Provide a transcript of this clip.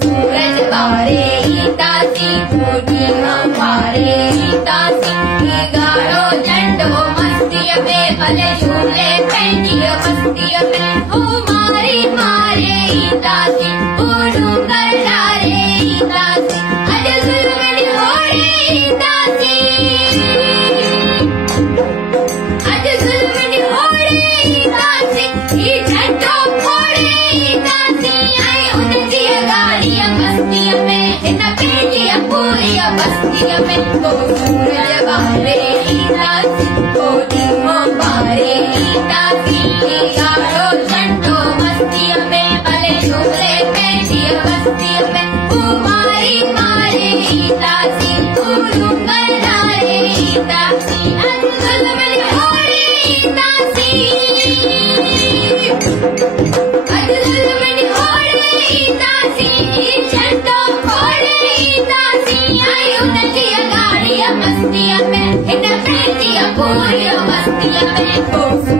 सूरज बारे तासी फूटी हमारे तासी गाड़ो झंडो मस्ती में भले झूले पेंटी मस्ती में ओ मारे मारे तासी उड़ू कर डारे तासी अज जुल्म हो रे तासी अज जुल्म हो रे तासी ये झंडो फोड़े तासी आई उनकी गाड़ियां मस्ती में इन पेंटी पूरी मस्ती में तो सूरज बारे तासी फूटी हमारे तासी गाड़ो झंडो मस्ती में भले झूले पेंटी मस्ती में ओ मारी मारे तासी उड़ू कर डारे तासी अज जुल्म हो रे तासी अज जुल्म हो रे तासी झंडो फोड़े तासी आई उनकी गाड़ियां मस्ती में इन पेंटी पूरी मस्ती में